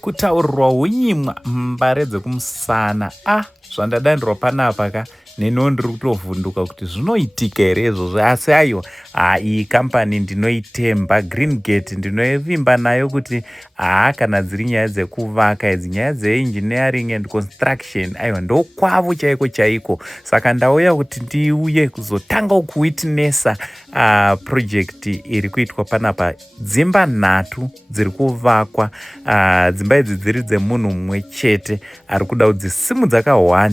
Kutaurirwa unyimwa mbare dzekumusana zvandadandirwa panapa ka neniwo ndiri kutovhunduka kuti zvinoitika here izvozvo. Asi aiwa, iyi kampani ndinoitemba, Green Gate ndinoivimba nayo kuti kana dziri nyaya dzekuvaka idzi, nyaya dzeengineering and construction, aiwa ndokwavo chaiko chaiko. Saka ndauya kuti ndiuye kuzotanga kuwitnessa project iri kuitwa panapa. Dzimba 3 dziri kuvakwa, dzimba idzi dziri dzemunhu mumwe chete ari kuda kudzisimudza ka1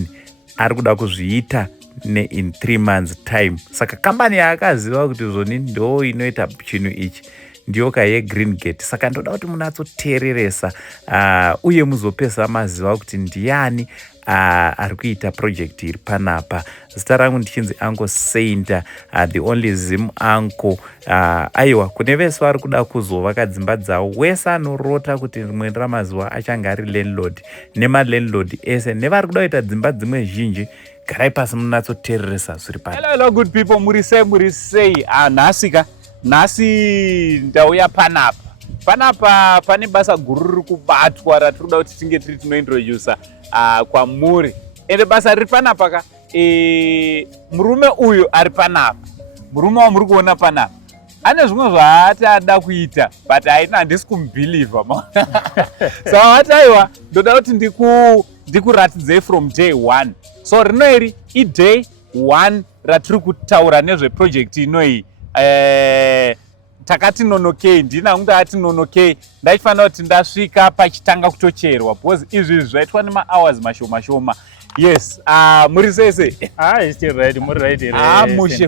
ari kuda kuzviita in 3 months time. Saka kambani yaakaziva kuti zvoni ndo inoita chinhu ichi ndiyo yeGreen Gate. Saka ndoda kuti munatsoteereresa uye muzopesa maziva kuti ndiani ari kuita project iri panapa. Zita rangu ndichinzi Uncle Sainta, the only Zim uncle. Aiwa, kune vese vari kuda kuzovaka dzimba dzavo, wese anorota kuti rimwe ramazuva achange ari landlord nemalandlord ese nevari kuda kuita dzimba dzimwe zhinji, garai pasi munatsoteereresa zviri pano. Hello good people, muri sei? Nhasi ndauya panapa pane basa guru riri kubatwa ratiri kuda kuti tinge tiri tinointroduce kwamuri. Ende basa riri panapa ka murume uyu ari panapa, murume wamuri kuona panapa ane zvimwe zvaati ada kuita but handisi kumubhilivha. Saka wati aiwa ndoda kuti ndikuratidzei from day 1. So rino iri day 1 ratiri kutaura nezveproject inoyi. Takati nonokei, ndinangu ndati nonokei, ndachifanira kuti ndasvika pachitanga kutocherwa because izvi zvaitwa nema-hours mashoma. Yes, muri sei? Still right, muri right here. Mushe.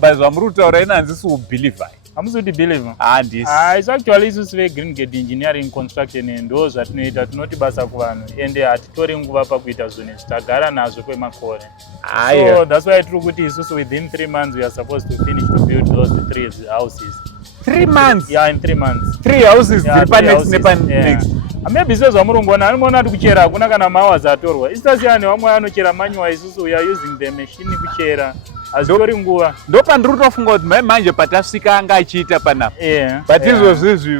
But zvamuri kutaura ina handisi kubhilivha. Hamusi kuti believe? Handisi. It's actually isusu veGreen Gate Engineering Construction ndo zvatinoita, tinoti basa kuvanhu ende hatitori nguva pakuita zvinhu tagara nazvo kwemakore. So that's why tiri kuti isusu within 3 months we are supposed to finish to build those 3 houses. 3 months? Yeah, in 3 months. 3 houses dziri next. Maybe sezvamurongona anoona kuti kuchera hakuna kana mahours atorwa. Isitasiyana nevamwe anochera manyuwa, isusu we are using the machine kuchera. Hazitori nguva. Ndo pandiri kutofunga kuti manje patasvika anga achiita panapa. But izvozvi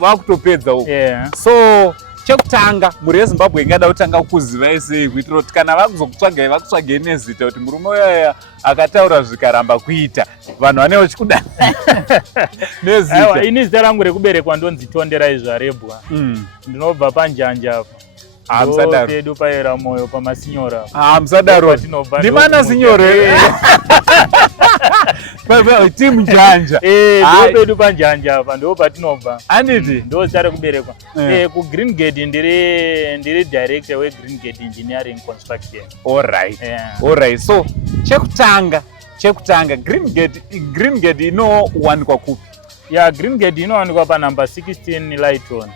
vakutopedza uko. So chekutanga mhuri yeZimbabwe ingada kutanga kukuzivai sei kuitira kuti kana vakuzokutsvagai vakutsvagei nezita kuti murume uyaya akataura zvikaramba kuita, vanhu vane vachikuda nezita. Aiwa, ini zita rangu rekuberekwa ndonzi Tonderai Zvarebwa. Ndinobva paNjanja apa. Pedu paera moyo pamasinyora. Musadaro. Ndimana sinyora. Team Njanja. Pedu paNjanja apa ndo patinobva. Anditi ndo zita rekuberekwa. Ku Green Gate ndiri director weGreen Gate Engineering Construction. All right. So chekutanga Green Gate inowanikwa kupi? Green Gate inowanikwa panumber 16 Lighton.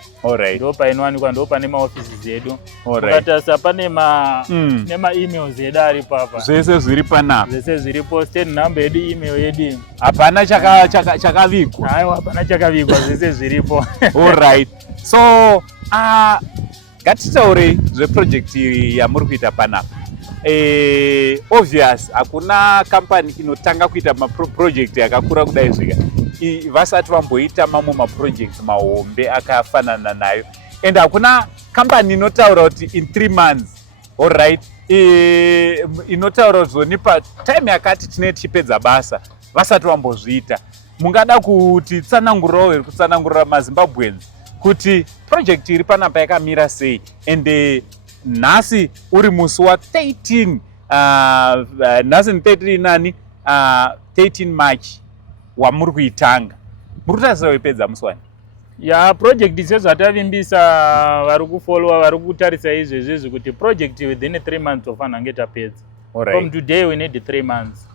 Ndo painowanikwa, ndo pane maoffices edu. Ukatarisa pane nema-emails edu ari papa. Zvese zviri panapa. Zvese zviripo, state number yedu, email yedu. Hapana chakavigwa. Aiwa, hapana chakavigwa, zvese zviripo. All right. So ngatitaurei zveproject yamuri kuita panapa. Obvious hakuna company inotanga kuita maproject yakakura kudai zvika vasati vamboita mamwe maproject mahombe akafanana nayo, and hakuna company inotaura kuti in 3 months, all right, inotaura zvoni patime yakati tinenge tichipedza basa vasati vambozviita. Mungada kuti tsanangurirawo here kutsanangurira maZimbabweans kuti project iri panapa yakamira sei, and nhasi uri musi wa13 nhasi ni13 nani 13 March wamuri kuitanga. Muri kutarisa wepedza muswani? Project sezvatavimbisa vari kufollowa, vari kutarisa izvezvi kuti project within 3 months ofana hange tapedza. From today we need 3 months.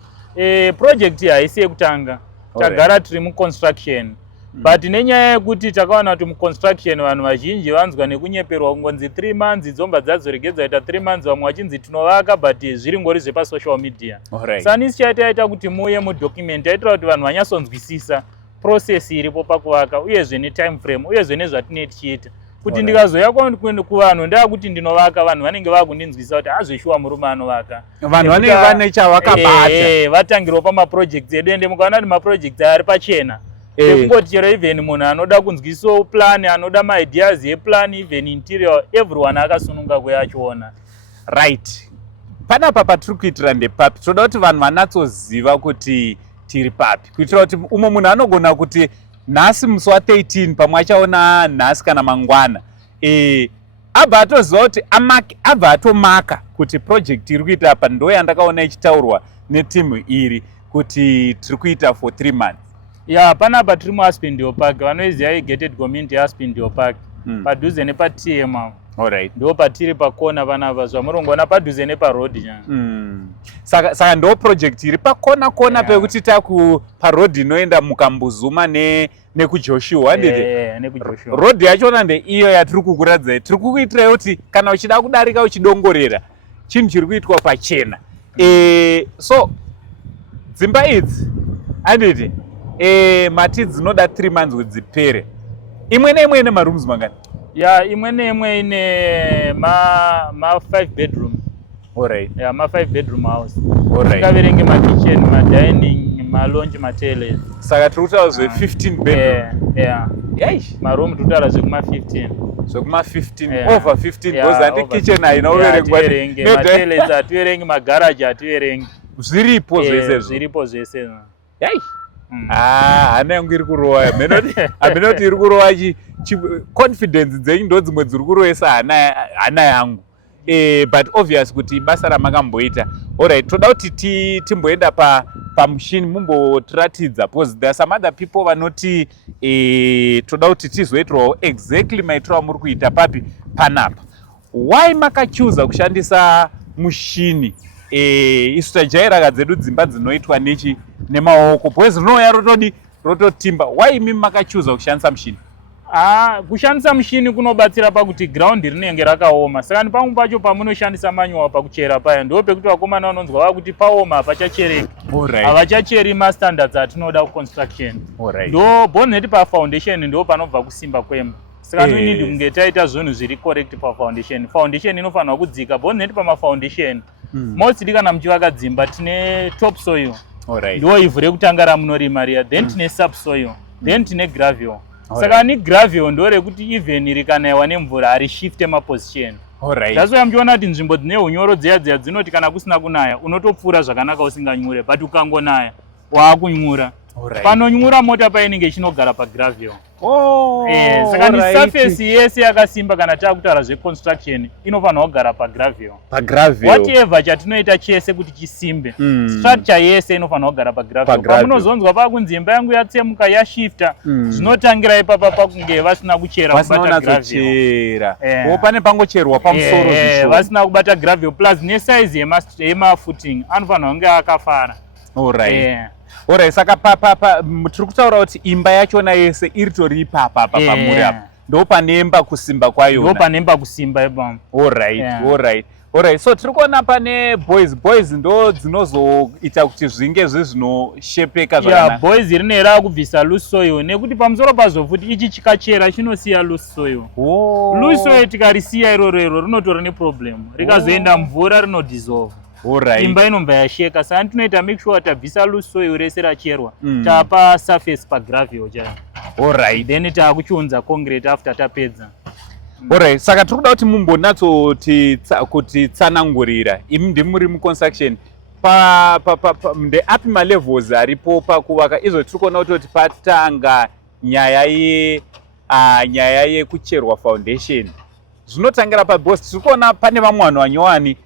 Project haisi yekutanga, tagara tiri muconstruction. But nenyaya yekuti takaona kuti muconstruction vanhu vazhinji vanzwa nekunyeperwa kungonzi 3 months dzobva dzazoregedza ita 3 months, vamwe vachinzi tinovaka but zviri ngori zvepasocial media. Saka nisi chaitaita kuti muye mudocument taitira kuti vanhu vanyatsonzwisisa process iripo pakuvaka uyezve netime frame uyezve nezvatinenge tichiita. kuti ndikazoya kuvanhu ndakuti ndinovaka vanhu vanenge vakundinzwisa kuti azvishuwa murume anovaka vanhu vanenge vane chavakabata vatangirawo pamaprojects edu ende mukaona kuti maprojects ari pachena ekungoti chero even munhu anoda kunzwisawo plan anoda maideas eplan even interior everyone akasununga kuyachiona right. Panapa patiri kuitira ndepapi? Toda kuti vanhu vanatsoziva kuti tiri papi, kuitira kuti umwe munhu anogona kuti nhasi musi wa13 pamwe achaona nhasi kana mangwana abva atoziva kuti abva atomaka kuti project iri kuita apa ndo yandakaona ichitaurwa netimu iri kuti tiri kuita for 3 months. Panapa tiri muAspindale Park, vanoiziva iGated Community Aspindale Park, padhuze nepaTM. Alright. Ndo patiri pakona panapa zvamurongona padhuze neparoad saka ndo project iri pakona kona pekuti paroad inoenda mukambuzuma nekujoshua nekujoshua. Road yachona ndeiyo yatiri kukuradzai. Tiri kukuitirai kuti kana uchida kudarika uchidongorera chinhu chiri kuitwa pachena. So dzimba idzi handiti mati dzinoda 3 months kuti dzipere. Imwe neimwe ine marooms mangani? Imwe neimwe ine ma 5 bedroom. Alright. Ma 5 bedroom house. Alright. Kaverenge ma kitchen, ma dining, ma lounge, ma toilet. Saka tiri kutaura zve 15 bedroom. Ma room tutaura zvekuma 15. Zvekuma 15 over 15 because andi kitchen haina uverengwa. Ma toilets ativerengi, ma garage ativerengi. Zviripo zvese. Zviripo zvese. Hana yangu iri kurova hamena kuti iri kurova confidence dzenyu ndo dzimwe dziri kurovesa hana yangu. But obvious kuti basa ramakamboita. Alright, toda kuti timboenda pamushini mumbotiratidza because there are some other people vanoti toda kuti tizoitirawo exactly maitiro amuri kuita papi panapa. Why makachuza kushandisa mushini? Isu tajairaga dzedu dzimba dzinoitwa nemaoko because rinoya rototimba. Why imi makachuza kushandisa mushini? Kushandisa mushini kunobatsira pakuti ground rinenge rakaoma. Saka pamwe pacho pamunoshandisa manyuwa pakuchera paya ndo pekuti vakomana vanonzwa vakuti paoma pachachereka. Havachacheri mastandards atinoda kuconstruction. Ndo boneti pafoundation ndo panobva kusimba kwemba. Saka nini kunge taita zvinhu zviri correct pafoundation. Foundation inofanirwa kudzika boneti pamafoundation. Mostly kana muchivaka dzimba tine topsoil. Ndo ivhu rekutanga ramunorima riya, then tine subsoil, then tine gravel. Saka ni gravel ndo rekuti even rikanayiwa nemvura harishifte maposition. That's why muchiona kuti nzvimbo dzine unyoro dziya dzinoti kana kusina kunaya unotopfuura zvakanaka usinganyure, but ukangonaya wakunyura. Panonyura mota painenge chinogara pagravel. Saka ni surface yese yakasimba kana takutaura zveconstruction inofanirwa kugara pagravel. Whatever chatinoita chese kuti chisimbe, structure yese inofanirwa kugara pagravel. Pamunozonzwa pakunzi imba yangu yatsemuka yashifta, zvinotangira ipapa pakunge vasina kuchera kubata gravel. Pane pangocherwa pamusoro zvishoma. Vasina kubata gravel plus nesize yemafooting anofanirwa kunge akafara. Alright, saka tiri kutaura kuti imba yachona yese iritori ipapa pamuri apa. Ndo panemba kusimba kwayo. Ndo panemba kusimba ipamo. Alright. So tiri kuona pane boys ndo dzinozoita kuti zvinge zvinoshepeka zvakanaka. Boys rine rakubvisa loose soil nekuti pamusoro pazvo futi ichi chikachera chinosiya loose soil. Loose soil tikarisiya iroro rinotora neproblem. Rikazoenda mvura rinodissolve. Imba inobva yasheka. Saka tinoita make sure tabvisa loose soil rese racherwa. Tapa surface pagravel chaiyo. Then takuchiunza concrete after tapedza. Saka tiri kuda kuti mumbonatsokuti tsanangurira. Imi ndimuri muconstruction. Ndeapi malevels aripo pakuvaka? Izvo tiri kuona kuti patanga nyaya yekucherwa foundation. Zvinotangira pabosi. Tiri kuona pane vamwe vanhu vanyowani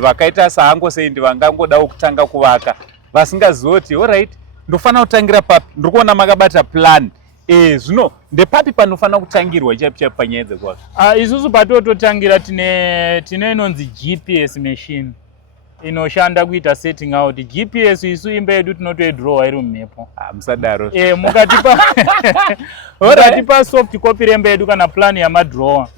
vakaita sahango seindi vangangodawo kutanga kuvaka vasingazivi kuti alright ndofanira kutangira papi. Ndiri kuona makabata plan. Zvino ndepapi panofanira kutangirwa chaipo panyaya dzekuvaka? Isusu patototangira tine inonzi GPS machine inoshanda kuita setting out. GPS isu imba yedu tinotoidrowa iri mumhepo. Musadaro. Mukatipa soft copy remba yedu kana plan yamadrowa.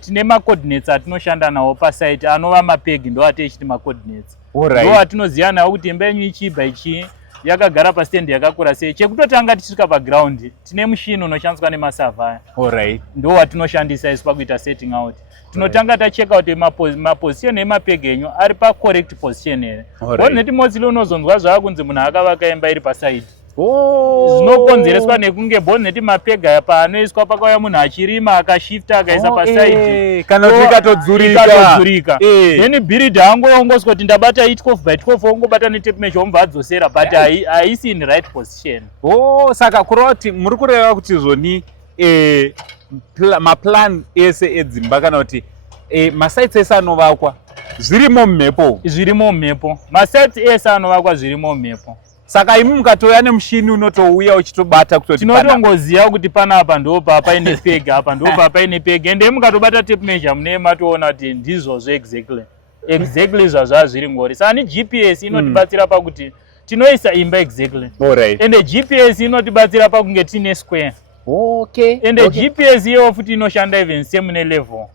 Tine macoordinates atinoshanda nawo pasite anova mapegi ndo atichiti macoordinates. Ndo atinoziva nawo kuti imba yenyu ichibva ichi yakagara pastand yakakura sei. Chekutotanga tichisvika paground tine mushini unoshandiswa nemasavhaya. Alright. Ndo watinoshandisa isu pakuita setting out. Tinotanga tacheka kuti maposition emapeg enyu ari pacorrect position here. Boneti mostly unozonzwa zvakunzi munhu akavaka imba iri paside. Zvinokonzereswa nekunge boneti mapeg aya paanoiswa pakauya munhu achirima akashifta akaisa paside kana kuti ikatodzurika. Then builder angoongoswa kuti ndabata 8 by 12 ongobata netape measure omva adzosera but haisi in right position. Saka kureva kuti muri kureva kuti zvoni maplan ese edzimba kana kuti masites ese anovakwa zvirimo mumhepo. Zvirimo mumhepo. Masites ese anovakwa zvirimo mumhepo. Saka imi mukatouya nemushini unotouya uchitobata kutoti tinotongoziva kuti panapa ndopa paine peg apa ndopa paine peg ende mukatobata tape measure mune matoona kuti ndizvozvo exactly zvazva zviri ngori. Saka ni GPS inotibatsira pakuti tinoisa imba exactly. Alright. Ende GPS inotibatsira pakunge tine square. Okay. Ende GPS iyo futi inoshanda even same ne level.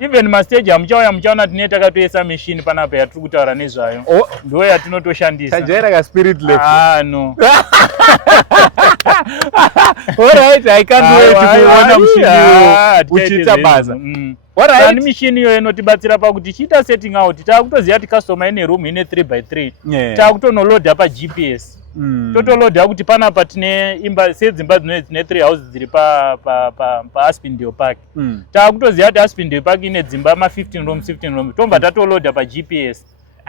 Even mastage amuchauya muchaona tine takatoisa machine panapa yatiri kutaura nezvayo. Ndo yatinotoshandisa. Tajaira ka spirit level. No. Alright, I can't wait kuona mushini uchiita basa. Alright. Sani machine iyo inotibatsira pakuti chiita setting out takutoziva kuti customer ine room ine 3 by 3. Takutonoloda pa GPS. Totoloda kuti panapa tine imba sedzimba dzine 3 houses dziri pa Aspindale Park. Takutoziva kuti Aspindale Park ine dzimba ma 15 rooms tomba tatoloda pa GPS.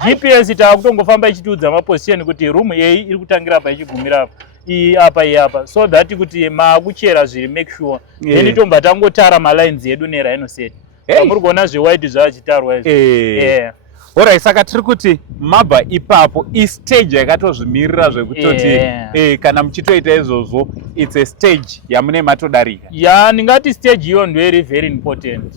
GPS takutongofamba ichitiudza maposition kuti room A iri kutangira pa ichigumira apa so that kuti makuchera zviri make sure then tomba tangotara malines edu neraino set. Muri kuona zvewide zvachitarwa izvi. Alright, saka tiri kuti mabva ipapo istage yakatozvimirira zvekutoti kana muchitoita izvozvo it's a stage yamune matodarika. Ndingati stage iyo ndo iri very important.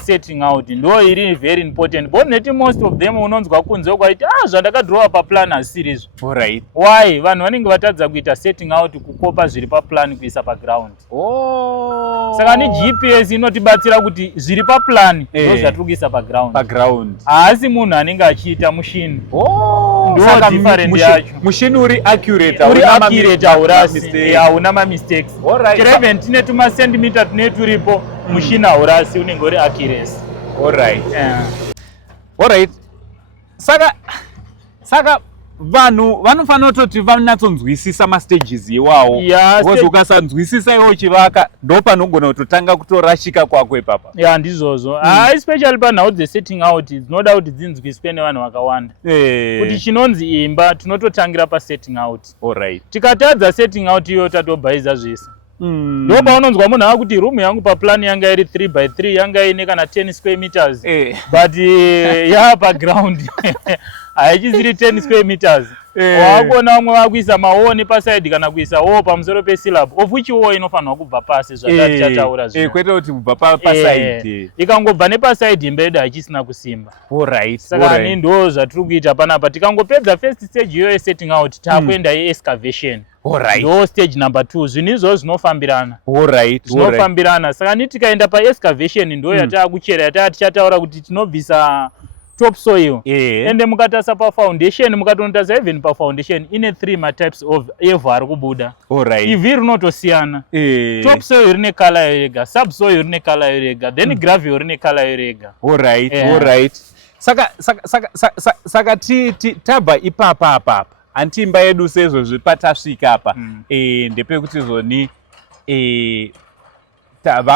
Setting out ndo iri very important. Boneti most of them unonzwa kunze kwaiti zvandakadrowa paplan hazisirizvo. Alright. Why? Vanhu vanenge vatadza kuita setting out kukopa zviri paplan kuisa paground. Saka ni GPS inotibatsira kuti zviri paplan ndo zvatiri kuisa paground. Haasi munhu anenge achiita mushini. Saka different yacho. Mushini uri accurate, hauna mistakes. Even tine tuma centimeter tune turipo mushini haurasi unenge uri accuracy. Alright. Saka vanhu vanofanira kutoti vanatsonzwisisa mastages iwawo. Because ukasanzwisisa iwo chivaka ndo panogona kutotanga kutorashika kwako ipapa. Ndizvozvo. Especially panhau dzesetting out dzinoda kuti dzinzwiswe nevanhu vakawanda. Kuti chinonzi imba tinototangira pasetting out. Alright. Tikatadza setting out iyo tatobhaiza zvese. Ndo paunonzwa munhu akuti room yangu paplan yanga iri 3 by 3 yanga ine kana 10 square meters. But paground haichiziri 10 square meters. Wakuona vamwe vakuisa maoni paside kana kuisa pamusoro peslab of which inofanirwa kubva pasi zvatichataura zvino. Kwete kuti kubva paside. Ikangobva nepaside imba yedu hachisina kusimba. Saka ni ndo zvatiri kuita panapa. Tikangopedza first stage iyoyo yesetting out takuenda ye-excavation. Ndo stage number 2. Zvinhu izvozvo zvinofambirana. Zvinofambirana. Saka ni tikaenda pa-excavation ndo yatakuchera yatichataura kuti tinobvisa topsoil. Ende mukatasa pafoundation mukatonotasa even pafoundation ine 3 types of evhu ari kubuda. Ivhu rinotosiyana. Topsoil rine color yega, subsoil rine color yega, then gravel rine color yega. Alright. Saka tabva ipapa apa anti imba yedu sezvo zvipatasvika apa ndepekuti zvoni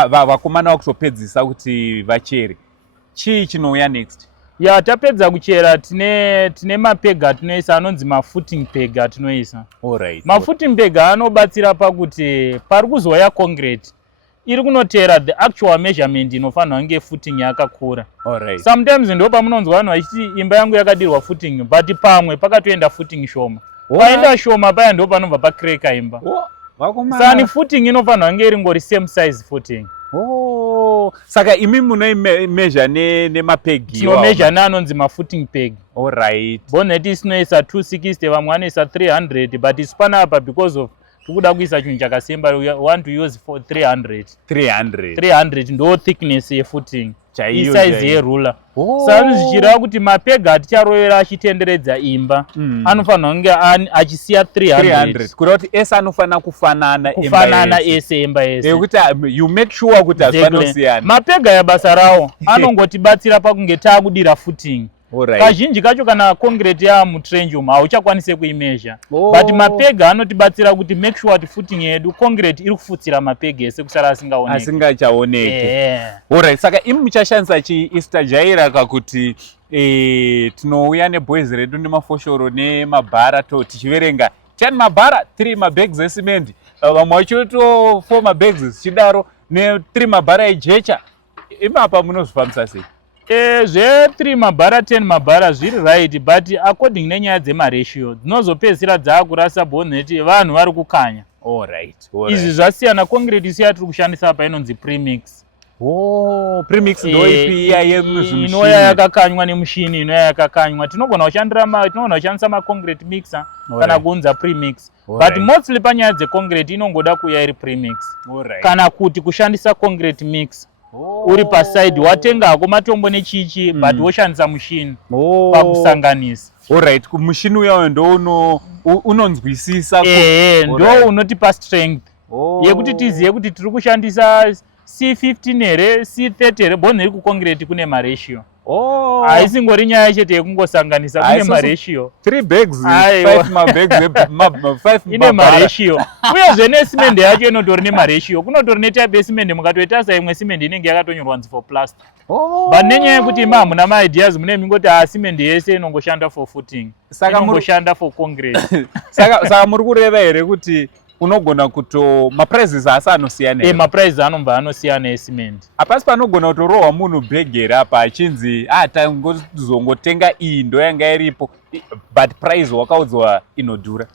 vakomana vakutopedzisa kuti vachere. Chii chinouya next? Tapedza kuchera tine mapeg atinoisa anonzi mafooting peg atinoisa. Mafooting peg anobatsira pakuti pari kuzoya concrete iri kunotera the actual measurement inofanirwa kunge footing yakakura. Sometimes ndo pamunonzwa vanhu vachiti imba yangu yakadirwa footing but pamwe pakatoenda footing shoma. Paenda shoma paya ndo panobva pacracka imba. Sani footing inofanirwa kunge iri ngori same size footing. Saka imi munoimeasure nemapeg iwawo. Tinomeasure neanonzi mafooting peg. Boneti sinoisa 260 vamwe vanoisa 300 but isu panapa because of tikuda kuisa chinhu chakasimba we want to use for 300 ndo thickness yefooting. isaizi yerula. Saka zvichireva kuti mapega aticharovera achitenderedza imba anofanira kunge achisiya 300 kureva kuti ese anofanira kufanana ese imba yese yekuti you make sure kuti hazvifanosiyana. Mapega yabasa rawo anongotibatsira pakunge taakudira footing. Kazhinji kacho kana concrete yamutrench umu hauchakwanise kuimezha, but mapega anotibatsira kuti make sure kuti footing yedu concrete iri kufutsira mapega ese kusara asingachaoneki. Alright, saka imi muchashandisa chiistajaira kakuti tinouya neboys redu nemafoshoro nemabhara tichiverenga 10 mabhara 3 mabags esimend, vamwe vachoto 4 mabags zvichidaro ne3 mabhara ejecha. Imapa munozvifambisa sei? Zve3 mabhara 10 mabhara zviri right, but according nenyaya dzemaratiyo dzinozopedzisira dzakurasa boneti vanhu vari kukanya. Izvi zvasiyana concrete isi yatiri kushandisa apa inonzi premix. Premix ndoipi iya yemuzvimishini inoya yakakanywa nemushini, inoya yakakanywa. Tinogona kushandisa maconcrete mixer kana kuunza premix, but mostly panyaya dzeconcrete inongoda kuya iri premix kana kuti kushandisa concrete mix. Uri paside watengako matombo nechichi but woshandisa mushini pakusanganisa. Alright, kumushini uyayo ndo unonzwisisa ndo unotipa strength yekuti tiziye kuti tiri kushandisa C15 here C30 here, boneri kuconcrete kune maratio. Haisingori nyaya chete yekungosanganisa, kune maratio. 3 bags 5 mabags 5 ine maratio. Uyezve nesimende yacho inotori nemaratio. Kunotori netype yesimende mukatoita imwe simende inenge yakatonyorwa nzi for plaster. But nenyaya yekuti hamuna maideas mune mingoti simende yese inongoshanda for footing, inongoshanda for concrete. Saka muri kureva here kuti unogona kuto maprizes asi anosiyana. Maprizes anobva anosiyana esimende. Hapasi panogona kutorohwa munhu bhegeri apa achinzi tangozongotenga iyi ndo yanga iripo but price wakaudzwa inodhura.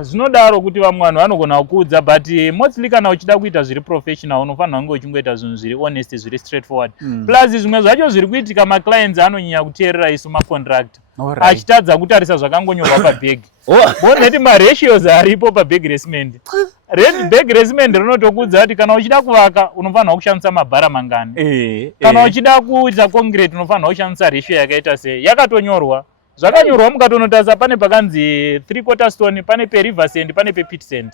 Zvinodaro kuti vamwe vanhu vanogona kukuudza, but mostly kana uchida kuita zviri professional unofanira kunge uchingoita zvinhu zviri honest, zviri straightforward. Plus zvimwe zvacho zviri kuitika maclients anonyanya kuteerera isu macontractor achitadza kutarisa zvakangonyorwa pabhegi. Boneti maratios aripo pabhegi resimende. Bhegi resimende rinotokuudza kuti kana uchida kuvaka unofanira kushandisa mabhara mangani, kana uchida kuita concrete unofanira kushandisa ratio yakaita sei, yakatonyorwa. Zvakanyorwa mukatonotarisa pane pakanzi 3/4 stone, pane periver sand, pane pepit sand.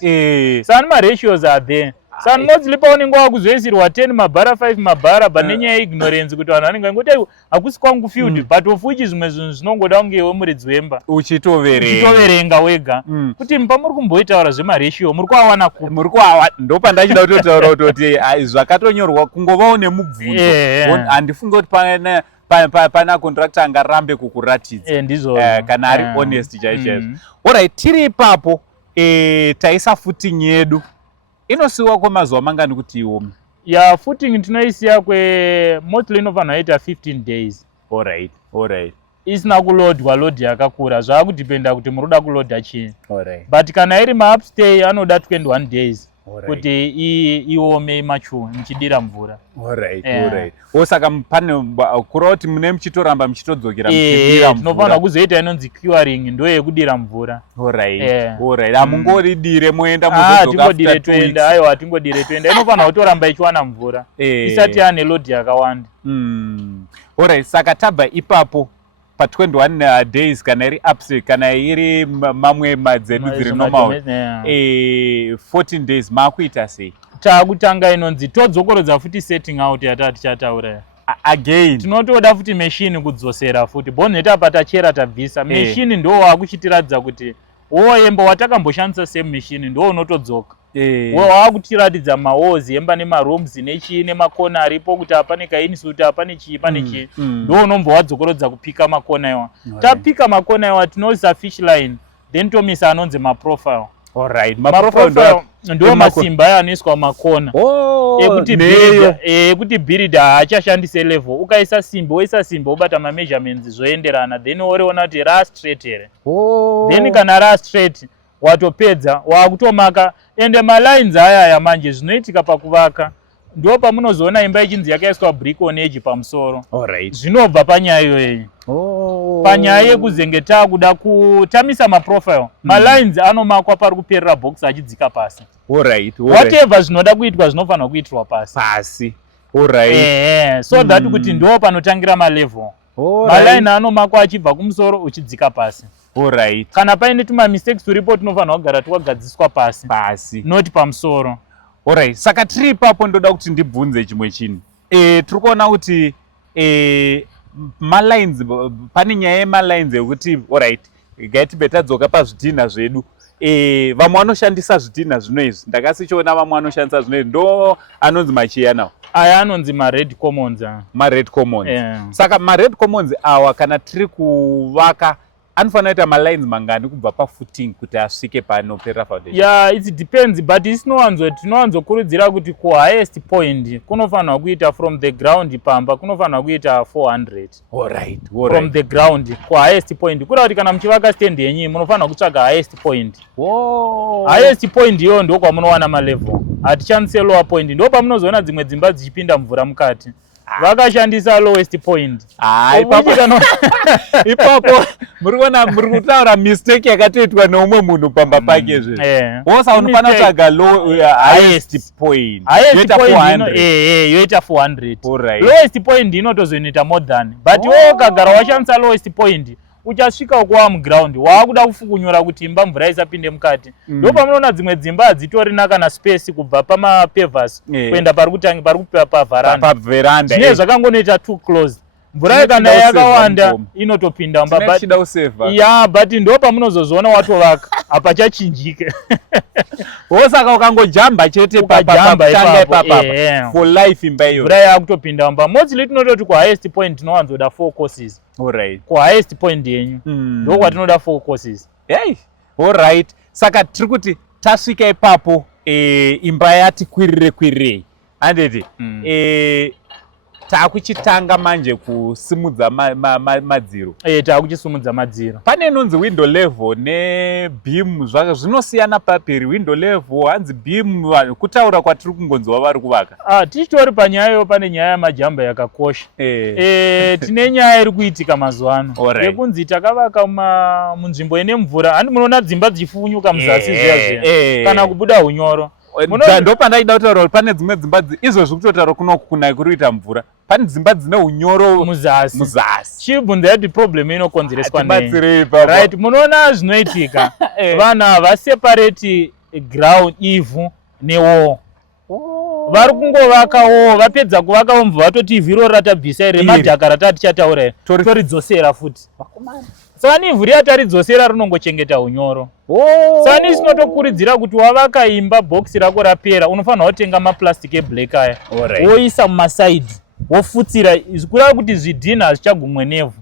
Saka maratios are there. Saka mostly paunenge wakuzoisirwa 10 mabhara 5 mabhara but nenyaya yeignorance kuti vanhu vanenge vangoti hakusi kwangu field, but of which zvimwe zvinhu zvinongoda kunge iwe muridzi wemba uchitoverenga wega kuti pamuri kumboitaura zvemaratiyo muri kuawana kupi. Ndo pandachida kutotaura kuti zvakatonyorwa kungovawo nemubvunzo. Handifunge kuti pana contractor angarambe kukuratidza kana ari honest chaizvo. Alright, tiri ipapo taisa footing yedu inosiwa kwemazuva mangani kuti iome? Footing tinoisiya mostly inofanira ita 15 days. Alright. Isina kulodwa load yakakura, zvakudependa kuti muruda kulodha chii. But kana iri maupstay anoda 21 days kuti iome machuo muchidira mvura. Saka pane kureva kuti mune muchitoramba muchitodzokera muchidira mvura. Tinofanira kuzoita inonzi curing, ndo yekudira mvura. Hamungoridire moenda muzodzoka after 2 weeks. Toenda, aiwa hatingodire toenda. Inofanira kutoramba ichiwana mvura isati yane load yakawanda. Saka tabva ipapo pa 21 days kana iri upstay kana iri mamwe madzedu dziri normal 14 days makuita sei? Takutanga inonzi todzokorodza futi setting out yatati chataura again. Tinotoda futi machine kudzosera futi bonnet apa tachera tabvisa machine ndo wakuchitiradza kuti woyemba watakamboshandisa same machine ndo unotodzoka. Wakutiratidza mawozi emba nemarooms nechii nemakona aripo kuti apane kainsuit apane chii pane chii ndo unombva wadzokorodza kupika makona iwa. Tapika makona iwa tinoisa fish line then tomisa anonzi maprofile. Maprofile ndo masimba aya anoiswa makona ekuti builder haachashandise level. Ukaisa simba woisa simba wobata mameasurements zvoenderana then woriona kuti straight here. Then kana straight watopedza wakutomaka ende malines aya manje zvinoitika pakuvaka ndo pamunozoona imba ichinzi yakaiswa brick on edge pamusoro. Zvinobva panyaya iyoyi. Panyaya yekuzenge takuda kutamisa maprofile malines anomakwa pari kuperera box achidzika pasi. Whatever zvinoda kuitwa zvinofanira kuitirwa pasi. Alright. So that kuti ndo panotangira malevel. Maline anomako achibva kumusoro uchidzika pasi. Alright. Kana paine tuma mistakes turipo tinofanira kugara twakagadziswa pasi. Not pamusoro. Alright. Saka tiri ipapo ndoda kuti ndibvunze chimwe chinhu. Tiri kuona kuti malines pane nyaya yemalines ekuti alright ngatibetadzoka pazvidhina zvedu. Vamwe vanoshandisa zvidhina zvino izvi ndakasichiona vamwe vanoshandisa zvino izvi ndo anonzi machiya nawo. Aya anonzi mared commons. Mared commons. Saka mared commons awa kana tiri kuvaka anofanira kuita malines mangani kubva pafooting kuti asvike panopera foundation? It depends, but tinowanzokurudzira kuti ku highest point kunofanira kuita from the ground pamba kunofanira kuita 400. Alright. From the ground ku highest point. Kura kuti kana muchivaka stand yenyu munofanira kutsvaga highest point. Highest point iyo ndo kwamunowana malevel. Hatichandise lower point. Ndo pamunozoona dzimwe dzimba dzichipinda mvura mukati. Vakashandisa lowest point. Ipapo muri kutaura mistake yakatoitwa neumwe munhu pamba pake zve. Wosa unofanira kutsvaga highest point. Highest point yoita 400. Lowest point inotozoita more than. But wewe ukagara washandisa lowest point uchasvika ukuwa muground waakuda kufukunyura kuti imba mvura isapinde mukati. Ndo pamunoona dzimwe dzimba hadzitorina kana space kubva pamapavers kuenda pari kupa paveranda. Zvine zvakangonoita too close. Mvura kana yakawanda inotopinda mba. But ndo pamunozozoona watovaka hapachachinjike. Wosaka ukangojamba chete papa for life imba iyo. Mvura yakutopinda mba. Mostly tinototi ku highest point tinowanzoda 4 courses. Alright. Ku highest point yenyu. Ndo kwatinoda 4 courses. Alright. Saka tiri kuti tasvika ipapo imba yati kwirire. Anditi takuchitanga manje kusimudza madziro. Takuchisimudza madziro. Pane inonzi window level nebeam zvinosiyana papiri. Window level hanzi beam kutaura kwatiri kungonzwa vari kuvaka. Tichitori panyayo pane nyaya yamajamba yakakosha. Tine nyaya iri kuitika mazuva ano yekunzi takavaka munzvimbo ine mvura. Handi munoona dzimba dzichifunyuka muzasi zviya kana kubuda unyoro. Ndo pandaida kutaura kuti pane dzimwe dzimba izvozvi kutotaura kunoku kunai kuri kuita mvura. Pane dzimba dzine unyoro muzasi. Chibvunza yati problem inokonzereswa nei? Right, munoona zvinoitika. Vanhu havaseparate ground ivhu newall. Vari kungovakawo vapedza kuvakawo mvura vatoti ivhiro ratabvisa remadhaka ratatichataura toridzosera futi. Saka ivhu riyataridzosera rinongochengeta unyoro. Saka isinotokurudzira kuti wavaka imba box rako rapera unofanira kutenga maplastic eblack aya woisa mumasaidi wofutsira kureva kuti zvidhina hazvichagumwe nevhu.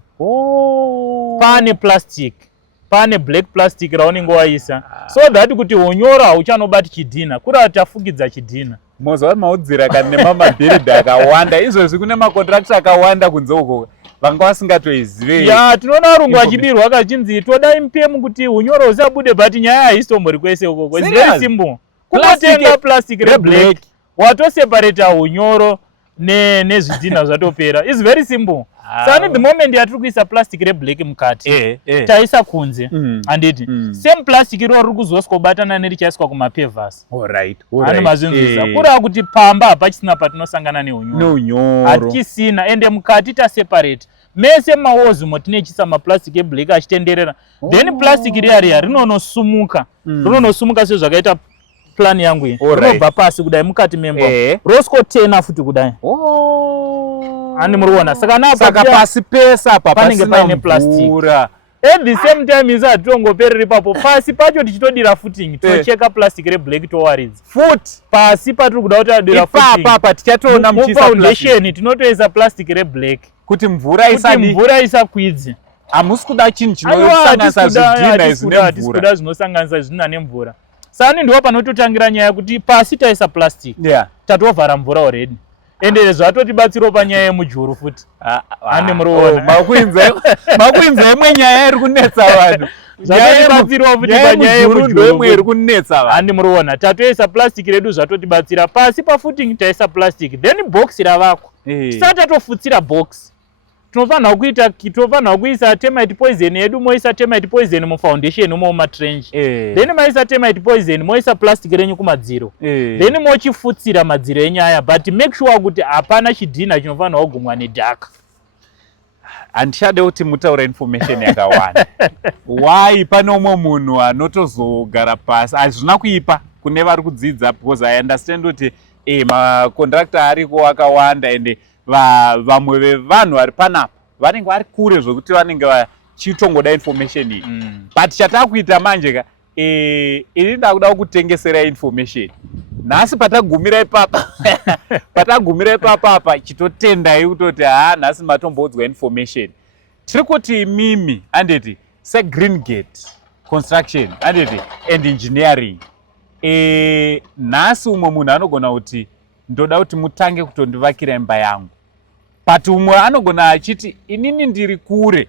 Pane plastic, pane black plastic raunenge waisa so that kuti unyoro hauchanobati chidhina kureva tafukidza chidhina. Mozva maudzira kana nemamabhiridhi akawanda izvozvi kune makontractor akawanda kunze uko vanga vasingatoizive. Tinoona varungu vachibirwa kachinzi todai mupemu kuti unyoro husabude but nyaya haisitombori kwese ukoko. It's very simple. Kunotenga plastic reblack watoseparata unyoro nezvidhina zvatopera. It's very simple. Saka the moment yatiri kuisa plastic reblack mukati taisa kunze handiti same plastic iro riri kuzoswa kubatana nerichaiswa kumapavers. Hane mazvinzwisa kureva kuti pamba hapachisina patinosangana neunyoro. Hatichisina ende mukati taseparate mese mawozi motinechisa maplastic eblack achitenderera then plastic riya rinonosumuka sezvakaita plan yangu iyi rinobva pasi kudai mukati memba roskotena futi kudai. Handi muriona saka pasi pesa apa panenge paine plastic. At the same time isa hatongopereri ipapo pasi pacho tichitodira footing tocheka plastic reblack towaridza foot pasi patiri kuda kuti adira footing apa tichatoona muchisa foundation tinotoisa plastic reblack kuti mvura isakwidze. Hamusi kuda chinhu chinosanganisa zvidhina izvi nemvura. Hatikuda zvinosanganisa zvidhina nemvura. Saka ndiwo panototangira nyaya yekuti pasi taisa plastic tatovhara mvura already ende zvatotibatsirawo panyaya yemujuru futi. Handi muriona makuinza imwe nyaya iri kunetsa vanhu. Zvatotibatsirawo futi panyaya yemujuru imwe iri kunetsa vanhu. Handi muriona tatoisa plastic redu zvatotibatsira pasi pafooting taisa plastic then box ravako tisati tatofutsira box tinofanira kuisa termite poison yedu, moisa termite poison mufoundation muma-trench, then maisa termite poison moisa plastic renyu kumadziro, then mochifutsira madziro enyaya, but make sure kuti hapana chidhina chinofanira kugumwa nedhaka. Handichade kuti mutaura information yakawanda. Why pano umwe munhu anotozogara pasi hazvina kuipa kune vari kudzidza, because I understand kuti macontractor ariko akawanda ende vamwe vevanhu vari panapa vanenge vari kure zvokuti vanenge vachitongoda information iyi. But chatakuita manje ka ini ndakuda kutengesera information. Nhasi patagumira ipapa apa chitotendai kutoti nhasi matombodzwa information. Tiri kuti imimi anditi seGreen Gate Construction anditi and Engineering, nhasi umwe munhu anogona kuti ndoda kuti mutange kutondivakira imba yangu, but umwe anogona achiti inini ndiri kure,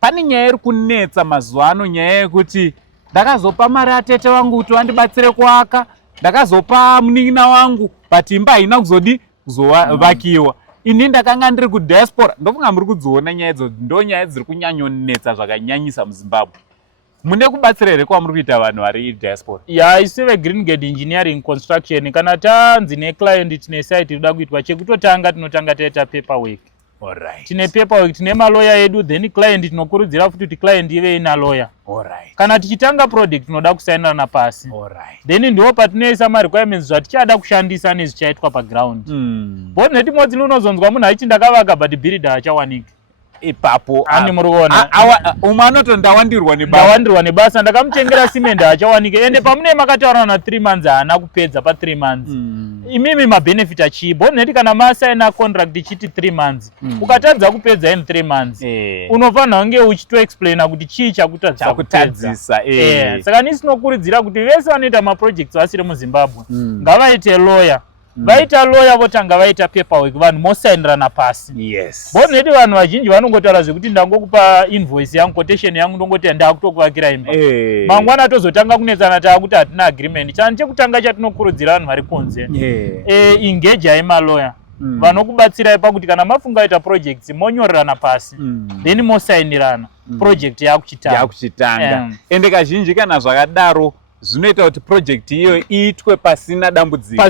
pane nyaya iri kunetsa mazuva ano, nyaya yekuti ndakazopa mari atete wangu kuti vandibatsire kuaka, ndakazopa munin'ina wangu but imba haina kuzovakiwa. Ini ndakanga ndiri kudiaspora, ndofunga muri kudziona nyaya idzodzo ndo nyaya dziri kunyanyonetsa zvakanyanyisa muZimbabwe. Mune kubatsira here kwamuri kuita vanhu vari diaspora? Isi veGreen Gate Engineering Construction, kana tanzi neclient tine site inoda kuitwa, chekutotanga tinotanga taita paperwork. Alright. Tine paperwork, tine maloya edu, then client tinokurudzira futi kuti client ive ina lawyer. Alright. Kana tichitanga project tinoda kusainirana pasi. Alright. Then ndo patinoisa requirements zvatichada kushandisa nezvichaitwa paground. But netimodzi unozonzwa munhu aiti ndakavaka but builder achawanika. Ipapo ani murikuona umwe anoti ndawandirwa nebasa, ndakamutengera simende achawanike, ende pamune makataurana na 3 months haana kupedza pa 3 months. Imimi mabenefit achibo neti kana masaina contract ichiti 3 months ukatadza kupedza in 3 months unofanira kunge uchito explaina kuti chii chakutadzisa. Saka nisi tinokurudzira kuti vese vanoita maprojects vasiri muZimbabwe ngavaite lawyer. Vaita lawyer votanga vaita paperwork, vanhu mosainirana pasi. Yes. Boneti vanhu vazhinji vanongotaura zvekuti ndangokupa invoice yangu, quotation yangu, ndongoti ndakutokuvakira imba. Mangwana tozotanga kunetsana takuti hatina agreement. Chani chekutanga chatinokurudzira vanhu vari kunze. Engage maloya. Vanokubatsirai pakuti kana mafunga ita projects monyorerana pasi. Then mosainirana. Project yakuchitanga. Ende kazhinji kana zvakadaro zvinoita kuti project iyo iitwe pasina dambudziko.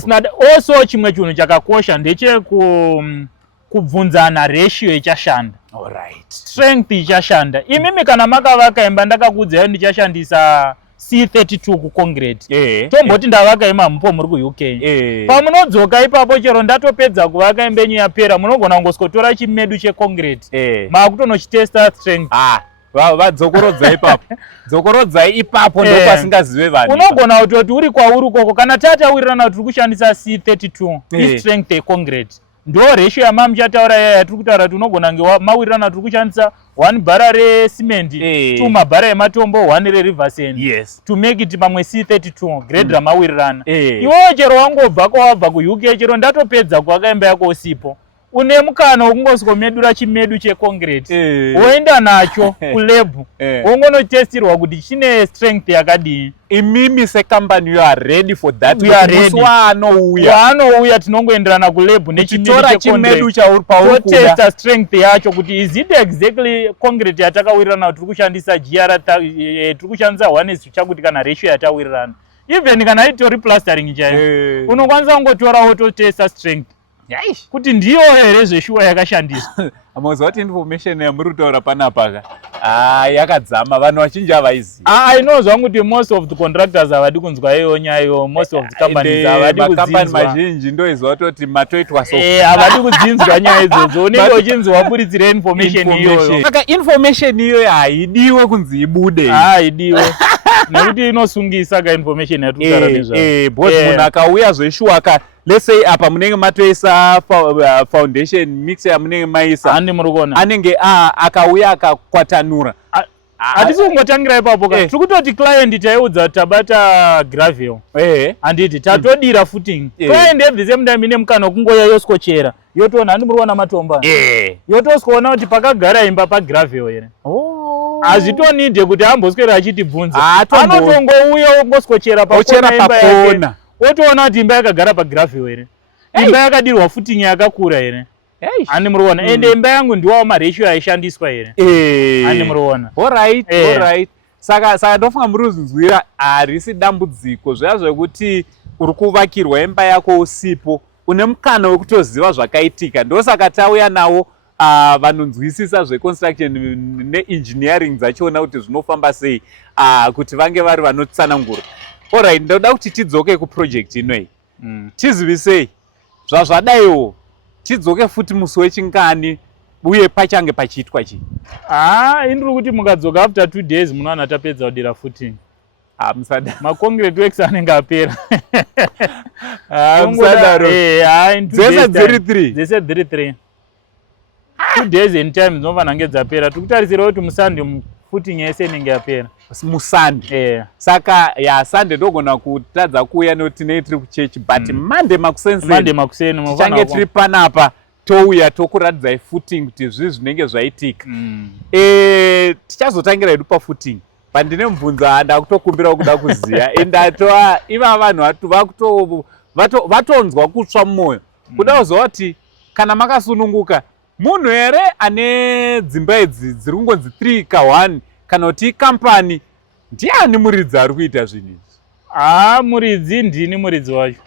Also chimwe chinhu chakakosha ndeche kubvunzana ratio ichashanda. Alright. Strength ichashanda. Imimi kana makavaka imba ndakakuudzai ndichashandisa C32 kuconcrete. Tomboti ndavaka imba mpo muri kuUK. Pamunodzoka ipapo chero ndatopedza kuvaka imba yenyu yapera munogona kungoskotora chimedu checoncrete. Makutonochitesta strength. Vadzokorodza ipapo. Dzokorodzai ipapo ndo pasingazive vanhu. Unogona kutoti uri kwauri koko kana tatawirirana kuti tiri kushandisa C32 strength yeconcrete. Ndo ratio yamamuchataura yaya tiri kutaura kuti unogona kunge mawirirana tiri kushandisa 1 bara recement, 2 mabhara ematombo, 1 rereverse end. Yes. To make it pamwe C32 grade ramawirirana. Iwewe chero wangobva kwawabva kuUK chero ndatopedza kuvaka imba yako usipo. Une mukana wokungoskomedura chimedu checoncrete woenda nacho kulab wongonotestirwa kuti chine strength yakadii. Imimi secompany you are ready for that. We are ready. Wanouya tinongoenderana kulab nechimedu chauri testa strength yacho kuti is it exactly concrete yatakawirirana tiri kushandisa GR tiri kushandisa 1 chakuti kana ratio yatawirirana. Even kana itori plastering chaiyo unokwanisa kungotora wototesta strength kuti ndiyo here zveshuwa yakashandiswa. Amaziva kuti information yamuri kutaura panapa yakadzama, vanhu vazhinji havaizivi. Inozwa kuti most of the contractors havadi kunzwa iyo nyaya, most of the companies havadi kudzinzwa. Makampani mazhinji ndoiziva kuti matoitwa so. Havadi kudzinzwa nyaya idzodzo, unenge uchinzi wabuditsire information iyoyo. Saka information iyoyo haidiwe kunzi ibude. Haidiwe. Nekuti inosungisa ka information yatukutaura nezvayo. Because munhu akauya zveshuwa let's say apa munenge matoisa foundation mixer yamunenge maisa anenge akauya akakwatanura. Hatisi kungotangira ipapo ka tiri kutoti client taiudza tabata gravel handiti tatodira footing. Client every same time ine mukana kungoya yoskochera yotoona handi muri kuona matomba yotoskuona kuti pakagara imba pagravel here. Hazvitonide kuti amboswera achitibvunza, anotongouya ongoskochera pakona imba yake otoona kuti imba yakagara pagravel here, imba yakadirwa footing yakakura here. Ani muruona. Ende imba yangu ndiwawo maratio aishandiswa here. Ani muruona. Alright. Saka ndofunga muri kuzvinzwira harisi dambudziko zviya zvekuti uri kuvakirwa imba yako usipo une mukana wekutoziva zvakaitika. Ndosaka tauya nawo vanonzwisisa zveconstruction neengineering dzachona kuti zvinofamba sei kuti vange vari vanotsanangura. Alright, ndoda kuti tidzoke kuproject inoyi. Tizivisei zvazvadaiwo, tidzoke futi musi wechingani uye pachange pachiitwa chii? Indiri kuti mukadzoka after 2 days munowana tapedza kudira footing. Musada. Concrete works anenge apera. Musadaro. Dzese dziri 3. 2 days in time dzinofana kunge dzapera. Tikutarisira kuti musande footing yese inenge yapera. Musande. Saka Sunday ndogona kutadza kuuya nekuti nei tiri kuchechi, but Monday makuseni tichange tiri panapa touya tokuradzai footing kuti zvii zvinenge zvaitika. Tichazotangira hedu pafooting. Pandine mubvunza ndakutokumbira kuda kuziya endatoa iva vanhu vatonzwa kutsva mumwoyo kuda kuziva kuti kana makasununguka munhu here ane dzimba idzi dziri kungonzi 3 ka1 kana kuti ikampani ndiani muridzi ari kuita zvinhu izvi? Muridzi ndini muridzi wacho.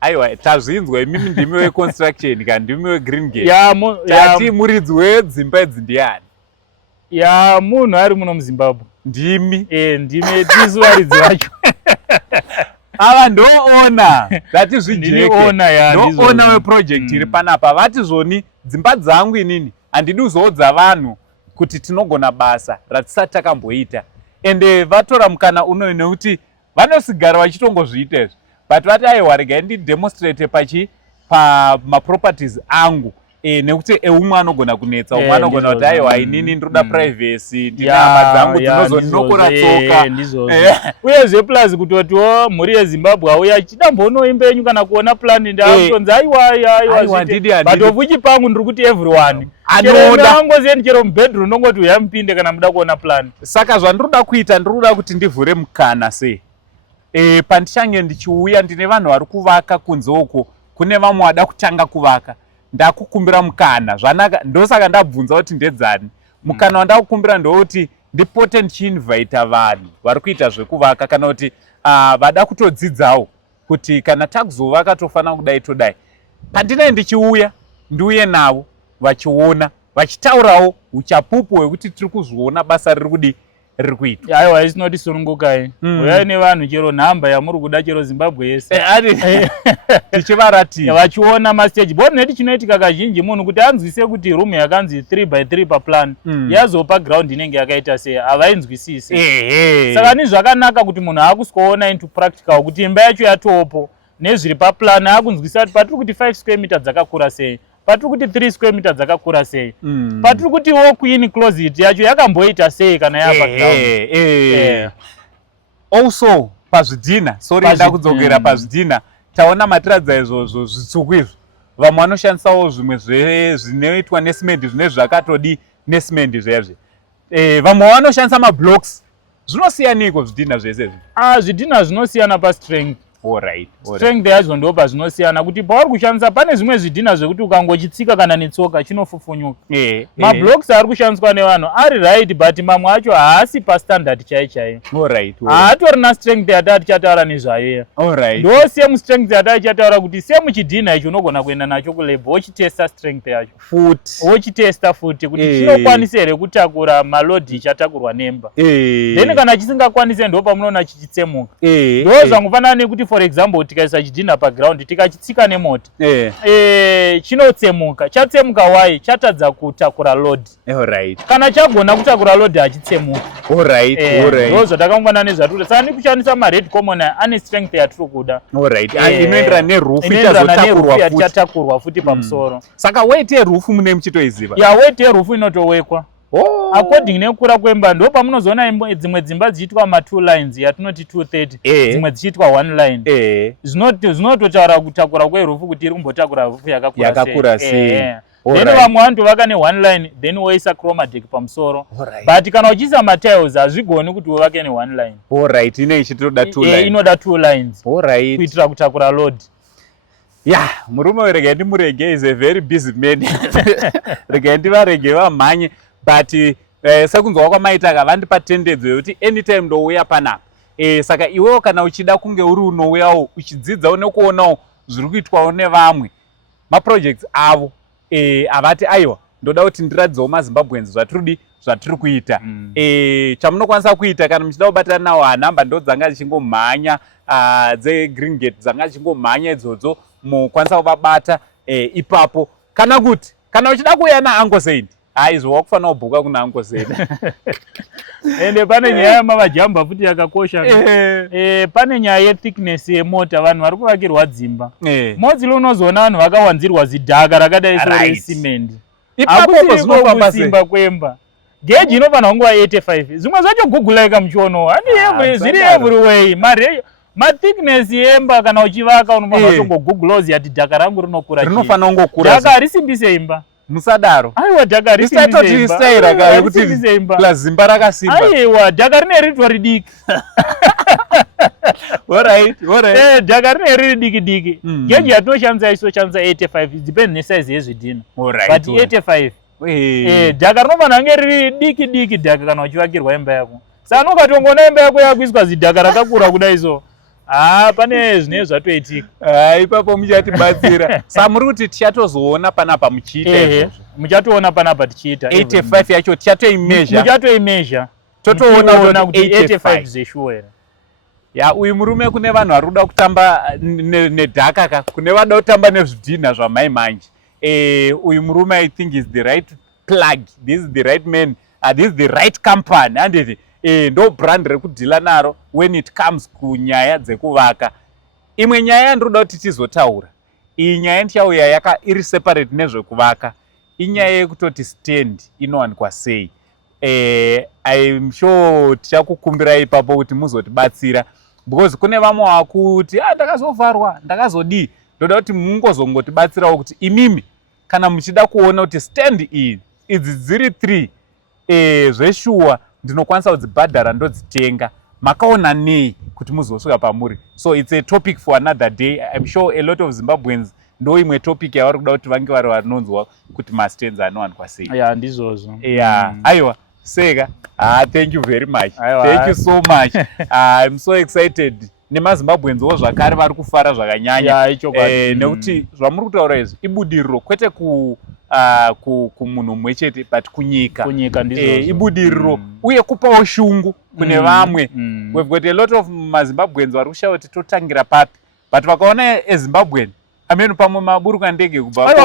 Aiwa, tazvinzwa imimi ndimi weconstruction kana ndimi wegreen gate. Tati muridzi wedzimba idzi ndiani? Munhu ari muno muZimbabwe. Ndimi? Ndimi tisu varidzi vacho. Ava ndoona zati zvijeke. Ndoona weproject iri panapa. Vati zvoni dzimba dzangu inini handidi kuzoudza vanhu kuti tinogona basa ratisati takamboita. Ende vatora mukana unoyi nekuti vanosigara vachitongozviita izvi. But vati aiwa regai ndidemonstrate pamaproperties angu. Nekuti umwe anogona kunetsa, umwe anogona kuti aiwa inini ndoda privacy, ndina hama dzangu dzinozondinokora tsoka. Uyezve plus kutotiwo mhuri yeZimbabwe auya chidambono imba yenyu kana kuona plan ndakutonza aiwa ndidi. But ofuchi pangu ndiri kuti everyone anoda angozeni chero mubedroom nongoti uya mupinde kana muda kuona plan. Saka zvandiroda kuita ndiroda kuti ndivhure mukana sei. Pandichange ndichiuya ndine vanhu vari kuvaka kunze uko, kune vamwe vada kutanga kuvaka. Ndakukumbira mukana zvanaka, ndosaka ndabvunza kuti ndedzani. Mukana wandakukumbira ndouti ndipote ndichiinvita vanhu vari kuita zvekuvaka kana kuti vada kutodzidzawo kuti kana takuzovaka tofana kudai todai. Pandine ndichiuya ndiuye navo vachiona vachitaurawo uchapupu hwekuti tiri kuzviona basa riri kudi riri kuitwa. Aiwa isinoti sunungukai. Uyai nevanhu chero nhamba yamuri kuda chero Zimbabwe yese. Tichivaratidza. Vachiona mastage. Bodi neti chinoitika kazhinji munhu kuti anzwise kuti room yakanzi 3x3 paplan yazopa ground inenge yakaita sei havainzwisisi. Saka ni zvakanaka kuti munhu akusikoona into practical kuti imba yacho yatopo nezviri paplan akunzwisa kuti patiri kuti 5 square meter dzakakura sei. Patiri kuti 3 square meter dzakakura sei. Patiri kuti walk-in closet yacho yakamboita sei kana yapa ground. Also pazvidhina, sorry ndakudzokera pazvidhina, taona matiradza izvozvo zvitsvuku izvo. Vamwe vanoshandisawo zvimwe zvinoitwa nesimende zvine zvakatodi nesimende zvezvi. Vamwe vanoshandisa mablocks. Zvinosiyaniko zvidhina zvese izvi? Zvidhina zvinosiyana pastrength. Alright. Strength yacho ndopa zvinosiyana kuti pauri kushandisa pane zvimwe zvidhina zvekuti ukangochitsika kana netsoka chinofufunyuka. Mablocks ari kushandiswa nevanhu ari right but mamwe acho haasi pastandard chaiyo. Alright. Haatorina strength yatati chataura nezvayo. Alright. Ndo same strength yatati chataura kuti same chidhina icho unogona kuenda nacho kulab wochitesta strength yacho. Wochitesta futi kuti chinokwanisa here kutakura malodi chatakurwa nemba. Then kana chisingakwanise ndo pamunoona chichitsemuka. Ndo zvangofanana nekuti for example tikaisa chidhina paground tikachitsika nemota chinotsemuka. Chatsemuka why? Chatadza kutakura load. Alright. Kana chagona kutakura load hachitsemuka. Alright. Ndo zvatakamboona nezvaturi. Saka ndikuchandisa mared common ane strength yatiri kuda. Alright. Inoenderana neroof ichatakurwa futi pamusoro. Saka weight yeroof mune muchitoiziva? Weight yeroof inotowekwa. According nekura kwemba ndo pamunozoona dzimwe dzimba dzichitwa ma2 lines yatinoti 230 dzimwe dzichitwa 1 line. Zvinototaura kutakura kweroof kuti iri kumbotakura roof yakakura sei. Then vamwe vanotovaka ne1 line then woisa chromatic pamusoro. But kana uchiisa matiles hazvigoni kuti uvake ne1 line. Alright, ine ichitoda 2 lines. Inoda 2 lines. Alright. Kuitira kutakura load. murume weregai ndimurege is a very busy man. Regai ndivarege vamhanye, but sekunzwa kwamaita kavandipa tendenzo yekuti anytime ndouya panapa. Saka iwewo kana uchida kunge uri unouyawo uchidzidzawo nekuonawo zviri kuitwawo nevamwe maprojects avo, avati aiwa ndoda kuti ndiradzewo maZimbabweans zvatiri kuita. Chamunokwanisa kuita kana muchida kubatana nawo, hanhamba ndo dzanga dzichingomhanya dzeGreen Gate dzanga dzichingomhanya idzodzo, mukwanisa kuvabata ipapo. Kana kuti kana uchida kuuya naUncle Said, izvo wakufanira kubhuka kuna Uncle Said. Ende pane nyaya yamavajamba futi yakakosha. Pane nyaya yethickness yemota, vanhu vari kuvakirwa dzimba. Modzilo unozoona vanhu vakawanzirwa zidhaka rakadai seresimende. Ipapo zvinofamba kusimba kwemba. Geji inofanira kunguva 85. Zvimwe zvacho Google ikamuchiono. Zviri everywhere. Mathickness yemba kana uchivaka unofanira kungogoogle uziya kuti dhaka rangu rinokura. Rinofanira kungokura. Dhaka harisimbise imba. Musadaro. Aiwa, dhaka harisimbise imba. Staira kaya kuti zimba rakasimba. Aiwa, dhaka rine ritwa ridiki. Alright. Dhaka rine riri diki diki. Geji yatinoshandisa isoshandisa 85. Depend nesize yezvidhina. But 85. Dhaka rinofanira kunge riri diki diki dhaka kana uchivakirwa imba yako. Saka ukatongoona imba yako yakuiswa zidhaka rakakura kudai so, pane zvinenge zvatoitika. Ipapo muchatibatsira. Saka muri kuti tichatozoona panapa muchiita izvozvo. Muchatoona panapa tichiita. 85 yacho tichatoimezha. Totoona kuti 85 zeshuwa. Uyu murume kune vanhu vari kuda kutamba nedhaka, kune vada kutamba nezvidhina zvamai manje. Uyu murume I think is the right plug. This is the right man. This is the right company. Handiti ndo brand rekudhila naro when it comes kunyaya dzekuvaka. Imwe nyaya yandinoda kuti tizotaura, iyi nyaya ndichauya iri separate nezvekuvaka, inyaya yekutoti stand inowanikwa sei. I'm sure tichakukumbirai ipapo kuti muzotibatsira, because kune vamwe vakuti ndakazovharwa, ndakazodii. Ndoda kuti mungozongotibatsirawo kuti imimi kana muchida kuona kuti stand idzi dziri 3 zveshuwa ndinokwanisa kudzibhadhara ndodzitenga, makaona nei kuti muzosvika pamuri. So it's a topic for another day. I'm sure a lot of Zimbabweans ndo imwe topic yavari kuda kuti vange vari vanonzwa kuti mastands anowanikwa sei. Ndizvozvo. Aiwa, Sega, thank you very much. Thank you so much. I'm so excited. NemaZimbabweans wo zvakare vari kufara zvakanyanya. Nekuti zvamuri kutaura izvi ibudiriro kwete kumunhu mumwe chete but kunyika ibudiriro uye kupawo shungu kune vamwe. We've got a lot of maZimbabweans vari kushaya kuti totangira papi, but vakaona eZimbabwean amene pamwe maburuka ndege kubva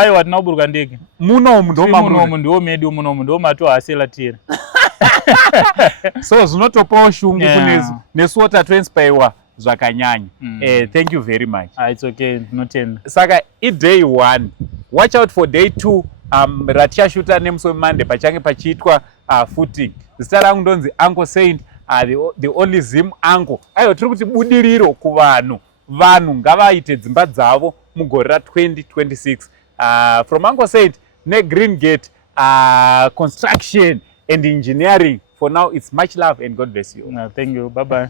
aiwa tinaburuka ndege munomu ndo medu munomu ndo matohaselatira. So zvinotopawo shungu kunesu nesuwo tatoinspaiwa zvakanyanya. Thank you very much. It's okay, tinotenda. Saka day 1, watch out for day 2. Ratichashuta nemusi weMonday pachange pachiitwa footing. Zita rangu ndonzi Uncle Said, the only Zim uncle. Aiwa, tiri kuti budiriro kuvanhu. Vanhu ngavaite dzimba dzavo mugore ra2026. From Uncle Said neGreen Gate construction and engineering. For now, it's much love and God bless you. Thank you. Bye-bye.